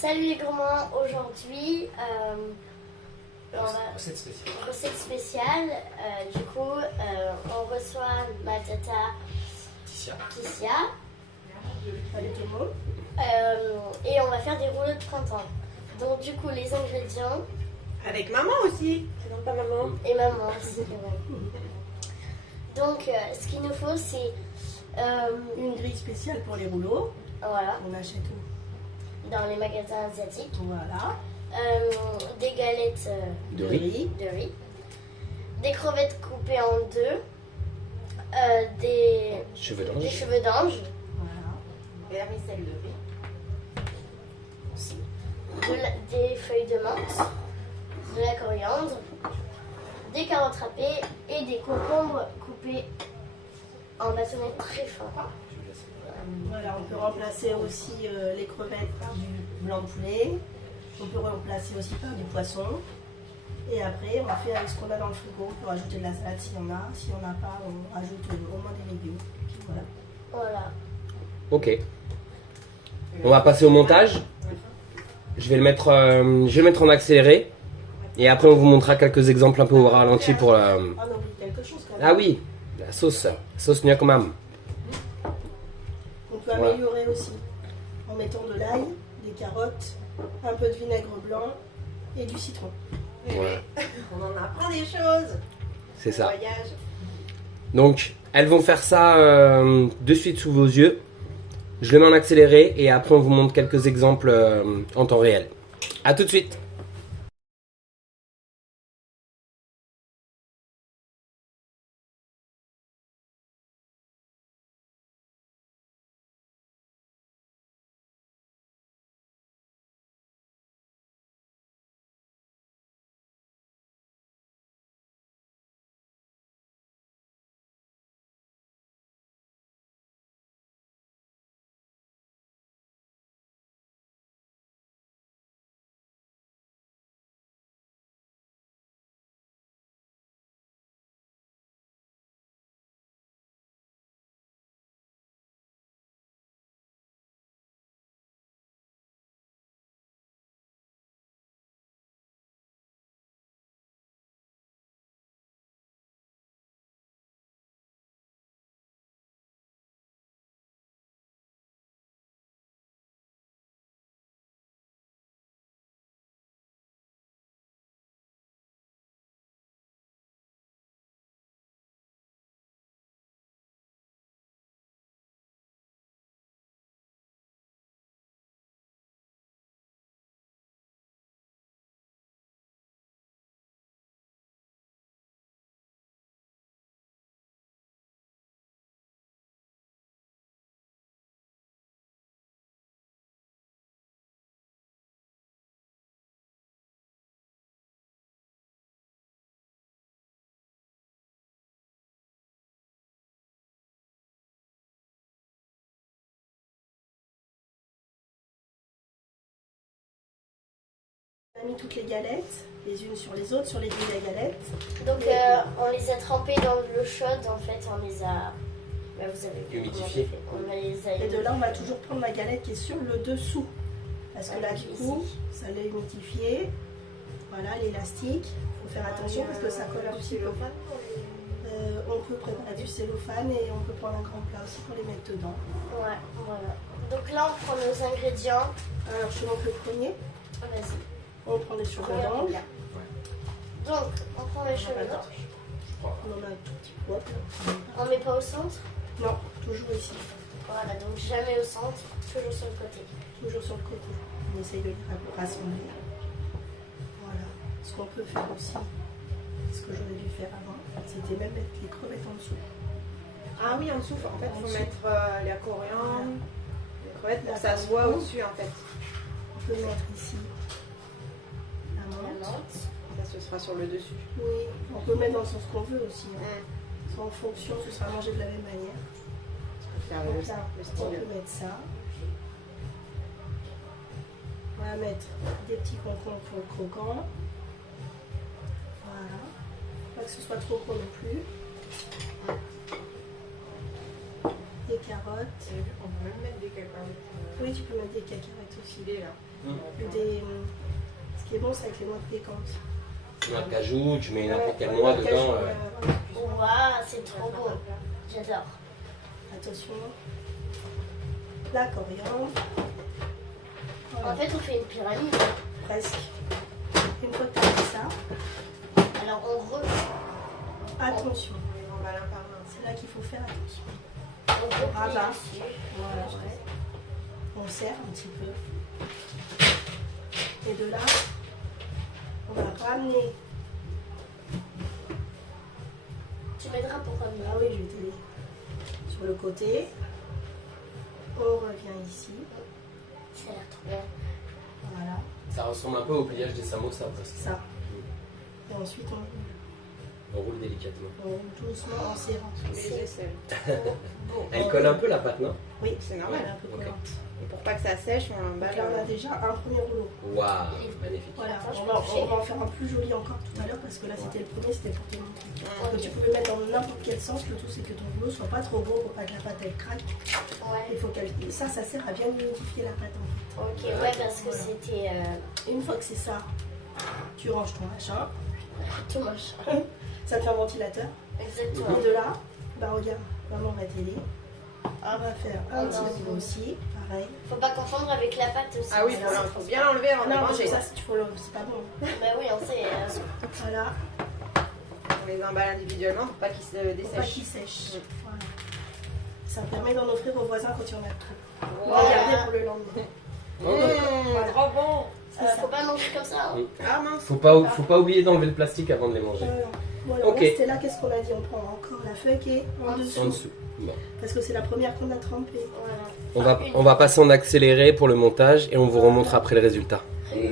Salut les gourmands, aujourd'hui recette spéciale. Du coup on reçoit ma tata Ticia Salut tout le monde. Et on va faire des rouleaux de printemps. Donc du coup les ingrédients. Avec maman aussi. C'est non pas maman. Et maman aussi. Donc ce qu'il nous faut c'est une grille spéciale pour les rouleaux. Voilà. On achète où? Dans les magasins asiatiques. Voilà. Des galettes de riz. Des crevettes coupées en deux. Des cheveux d'ange. Voilà. Vermicelle de riz. Des feuilles de menthe. De la coriandre. Des carottes râpées et des concombres coupés en bâtonnets très fins. Voilà, on peut remplacer aussi les crevettes par du blanc de poulet. On peut remplacer aussi par du poisson. Et après, on fait avec ce qu'on a dans le frigo. On peut rajouter de la salade s'il y en a. Si on n'a pas, on rajoute au moins des légumes. Voilà. Ok. On va passer au montage. Je vais le mettre en accéléré. Et après, on vous montrera quelques exemples un peu au ralenti pour la... On oublie quelque chose quand même. Ah oui, la sauce Nuoc Mam. On peut améliorer aussi en mettant de l'ail, des carottes, un peu de vinaigre blanc et du citron. Voilà. On en apprend des choses. C'est ça. Voyage. Donc, elles vont faire ça de suite sous vos yeux. Je le mets en accéléré et après, on vous montre quelques exemples en temps réel. A tout de suite. On a mis toutes les galettes, les unes sur les autres, sur les deux galettes. Donc on les a trempées dans l'eau chaude en fait, on les a... Bah, vous avez vu Humidifiées. on les a Et de là, on va toujours prendre la galette qui est sur le dessous. Parce que là, du coup, ça l'a humidifié. Voilà, l'élastique. Il faut faire attention parce que ça colle un petit peu. On peut préparer du cellophane et on peut prendre un grand plat aussi pour les mettre dedans. Ouais, voilà. Donc là, on prend nos ingrédients. Alors, je te montre le premier. Vas-y. On prend les cheveux d'ange. Donc, on prend les cheveux d'ange. On en a un tout petit pot. On met pas au centre. Non, toujours ici. Voilà, donc jamais au centre, toujours sur le côté. Toujours sur le côté. On essaye de les rassembler. Voilà. Ce qu'on peut faire aussi, ce que j'aurais dû faire avant, c'était même mettre les crevettes en dessous. Ah oui, en dessous, en fait, il faut mettre la coriandre, les crevettes pour que ça se voit au-dessus, en fait. On peut mettre ici la menthe. Ça, ce sera sur le dessus. Oui, on peut mettre dans le sens qu'on veut aussi. Hein. En fonction, ce sera mangé de la même manière. Faire Donc le là, style. on peut mettre ça. On va mettre des petits concombres pour le croquant. Voilà. Pas que ce soit trop gros non plus. des carottes. On peut même mettre des cacahuètes. Oui, tu peux mettre des cacahuètes aussi. Filées là. Ce qui est bon, c'est avec les noix piquantes. Noix de cajou, tu mets n'importe quelle Ouais, noix de dedans. cajou, Waouh, c'est trop bon. J'adore. Attention. La coriandre. Voilà. En fait, on fait une pyramide. Presque. Une fois que tu as fait ça, Alors, on attention. On les emballe un par un. C'est là qu'il faut faire attention. replie Rabat. dessus. Voilà. On serre un petit peu. Et de là, on va ramener. Tu m'aideras pour ramener. Ah oui, je vais t'aider. Sur le côté. On revient ici. Ça a l'air trop bon. Voilà. Ça ressemble un peu au pliage des samosas presque. Ça. Et ensuite, On roule délicatement. on roule doucement en serrant. Les aisselles. Elle colle un peu la pâte, non? Oui, C'est elle normal. est un peu Ok. collante. Et pour pas que ça sèche, on Donc l'emballe. là, on a déjà un premier rouleau. Waouh, magnifique. Voilà, Attends, je on vais va, toucher. on va en faire un plus joli encore tout à l'heure parce que là, c'était le premier, c'était pour te montrer. Ok. Donc tu peux le mettre dans n'importe quel sens. Le tout, c'est que ton rouleau soit pas trop gros pour pas que la pâte elle craque. Ouais. Il faut qu'elle. Ça sert à bien humidifier la pâte en fait. Ok, ouais, parce que Voilà. c'était Et une fois que c'est ça, tu ranges ton machin. tout moche. Ça te fait un ventilateur. Exactement. Et de là, bah regarde, maman va t'aider. On va faire un petit rouleau aussi, pareil. Faut pas confondre avec la pâte aussi. Ah oui, faut bien l'enlever avant de Non, parce manger. que ça, si tu faut c'est pas bon. Bah oui, on sait. Voilà, On les emballe individuellement pour pas qu'ils se pour pas dessèchent. qu'il sèche. Voilà. Ça permet d'en offrir aux voisins quand il y en a trop. On va Voilà. garder pour le lendemain. Voilà. Trop bon. Faut pas manger comme ça. hein. Ah mince. Faut pas oublier d'enlever le plastique avant de les manger. Voilà, Ok. c'était là, qu'est-ce qu'on a dit? On prend encore la feuille qui est en dessous. En dessous. Bon. Parce que c'est la première qu'on a trempée. Voilà. On va passer en accéléré pour le montage et on vous remontre après le résultat. Voilà.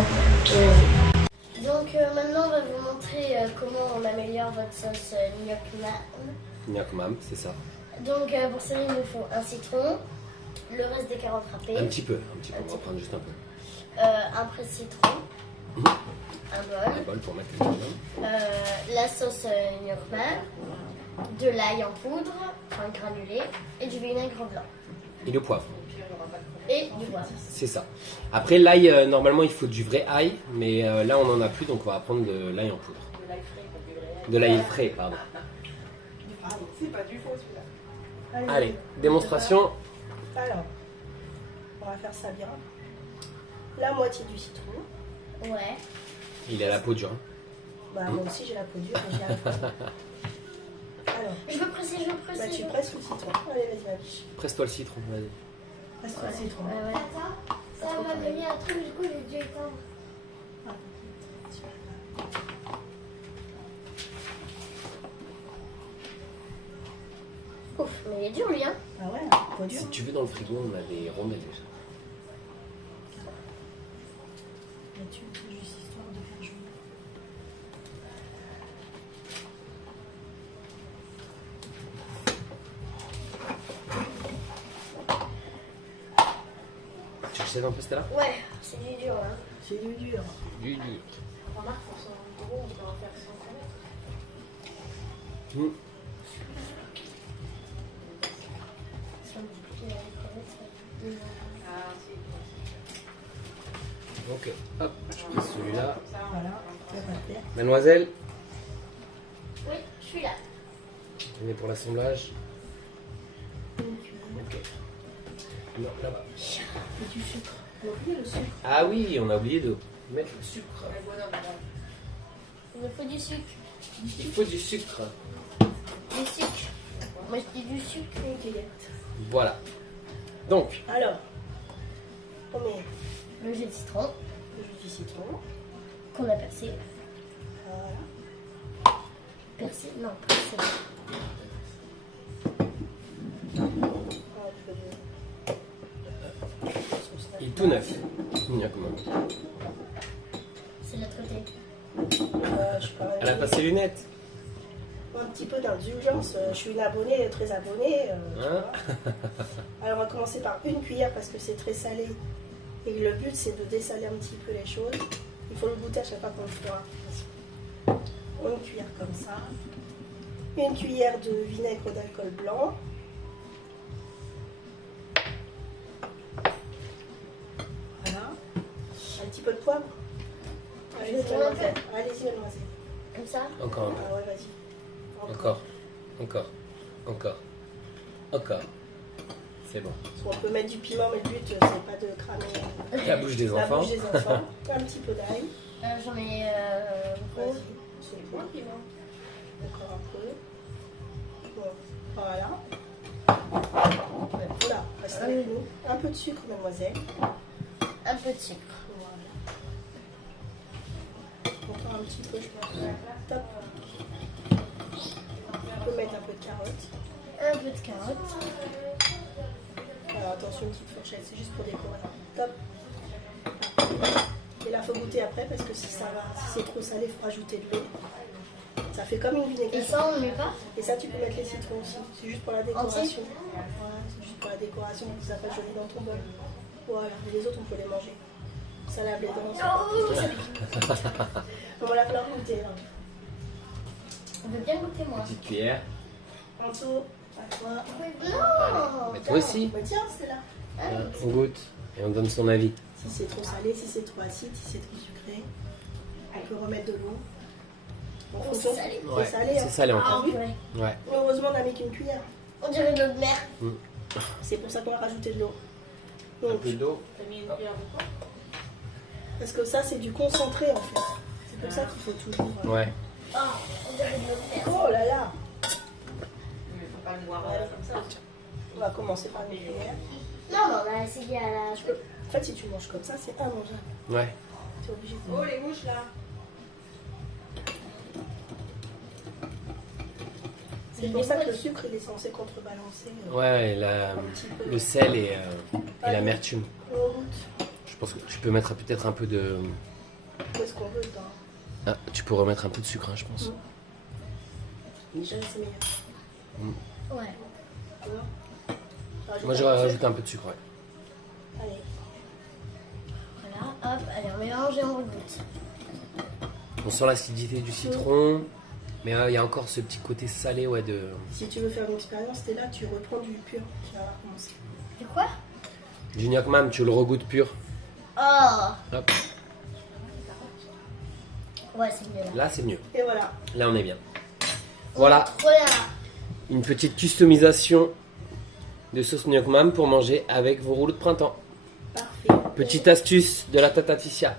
bon. Donc maintenant on va vous montrer comment on améliore votre sauce gnoc mam. Gnoc mam, c'est ça. Donc pour cela il nous faut un citron, le reste des carottes râpées, Un petit peu, on va prendre juste un peu. un presse-citron, un Un bol, bol pour mettre le minimum. la sauce gnoc mam, de l'ail en poudre, enfin granulé, et du vinaigre blanc. Et le poivre. Et du poivre. C'est ça. Après l'ail, normalement il faut du vrai ail, mais là on en a plus donc on va prendre de l'ail en poudre. De l'ail frais, pardon. C'est pas du faux celui-là. Allez, démonstration. Alors, on va faire ça bien. La moitié du citron. Ouais. Il est à la peau dure. Bah, moi aussi j'ai la peau dure, mais j'ai un peu. Alors, Je veux presser, bah, tu presses le citron. Allez, vas-y, ma biche. Presse-toi le citron, vas-y. Presse le citron. Ouais, ouais. Ça m'a donné un truc, du coup j'ai dû éteindre. Ouf, mais il est dur lui, hein. Ah ouais, peau dure. Si tu veux dans le frigo, on a des rondelles déjà. Là-dessus, c'est juste histoire de faire jaune. Tu le sais un peu Stella? Ouais, c'est du dur, hein. C'est du dur. Du dur. Remarque, pour son gros, on peut en faire 100 Mmh. Ah, si. Ok, hop, je prends celui-là. Ça, Voilà, ça va faire. Mademoiselle, Oui, je suis là. venez pour l'assemblage. Une cuillère. Ok. Non, là-bas. Et du sucre. On a oublié le sucre. Ah oui, on a oublié de mettre le sucre. Ouais, bon, non, mais Il me faut du sucre. Il faut du sucre. Du sucre. Moi je dis du sucre. Une cuillère. Voilà. Donc, Alors, on met Le jus de citron le jus du citron. qu'on a percé. Voilà. Percé Non, percé. Un peu de sauce il est tout neuf. Gnoc mam. C'est de l'autre côté. je parle Elle a pas ses lunettes. un petit peu d'indulgence. Je suis une abonnée, très abonnée. Hein? Alors on va commencer par une cuillère parce que c'est très salé. Et le but c'est de dessaler un petit peu les choses. Il faut le goûter à chaque fois qu'on le fera. Une cuillère comme ça. Une cuillère de vinaigre d'alcool blanc. Voilà. Un petit peu de poivre. Allez-y mademoiselle. Allez-y mademoiselle. Comme ça. Encore un peu. Ah ouais vas-y. Encore. Encore. Encore. Encore. C'est bon. On peut mettre du piment, mais le but, c'est pas de cramer La bouche des la enfants. bouche des enfants. Un petit peu d'ail. J'en ai beaucoup. Vas-y. C'est bon, piment. Encore un peu. Bon, voilà. Voilà, reste avec nous. Un peu de sucre, mademoiselle. Un peu de sucre. Voilà. Encore un petit peu, je pense. Top. On peut mettre un peu de carotte. Un peu de carotte. Alors attention, une petite fourchette, c'est juste pour décorer. Top. Et là, il faut goûter après parce que si ça va, si c'est trop salé, il faut rajouter de l'eau. Ça fait comme une Et vinaigrette. ça, on ne met pas. Et ça, tu peux mettre les citrons aussi. C'est juste pour la décoration. Voilà, c'est juste pour la décoration, pour que ça fasse joli dans ton bol. Voilà, et les autres, on peut les manger. Ça lave les dents. Oh, ça pique. On va la faire goûter. Là. On veut bien goûter, moi. Petite cuillère. En dessous, à toi. Non. Mais toi aussi. Bah, tiens, c'est là. On goûte et on donne son avis. Si c'est trop salé, si c'est trop acide, si c'est trop sucré, on peut remettre de l'eau. En Oh, fonction, c'est salé. c'est salé. Hein. C'est salé Ah, encore. ouais. Ouais. Heureusement, on n'a mis qu'une cuillère. On dirait de l'eau de mer. C'est pour ça qu'on a rajouté de l'eau. Un Donc, peu d'eau. t'as mis une cuillère de quoi? parce que ça, c'est du concentré en fait. C'est pour ça qu'il faut toujours. Ouais. Ah, on dirait de l'eau de mer. Oh là là! Mais faut pas le boire Voilà. comme ça. On va commencer par une cuillère. Non, mais on a essayé à la. En fait, si tu manges comme ça, c'est immangeable. Ouais. Tu es obligé de. Oh, les mouches là. C'est pour ça que le sucre, il est censé contrebalancer Ouais, un petit peu. le sel et l'amertume. On goûte. Je Je pense que tu peux mettre peut-être un peu de... Où est-ce qu'on veut dedans? Ah, tu peux remettre un peu de sucre, hein, je pense. Déjà, c'est meilleur. Ouais. Moi, j'aurais rajouté un peu de sucre, ouais. Allez. Voilà, hop, allez, on mélange et on regoute. On sent l'acidité du citron, mais il y a encore ce petit côté salé, ouais, de... Si tu veux faire une expérience, t'es là, tu reprends du pur. Tu vas voir comment c'est. C'est quoi? Du Gnoc Mam, tu le regoutes pur. Oh! Hop. Ouais, c'est mieux là. Là, c'est mieux. Et voilà. Là, on est bien. Voilà, Trop bien. une petite customisation de sauce Gnoc Mam pour manger avec vos rouleaux de printemps. Parfait. Petite astuce de la Tata Ticia.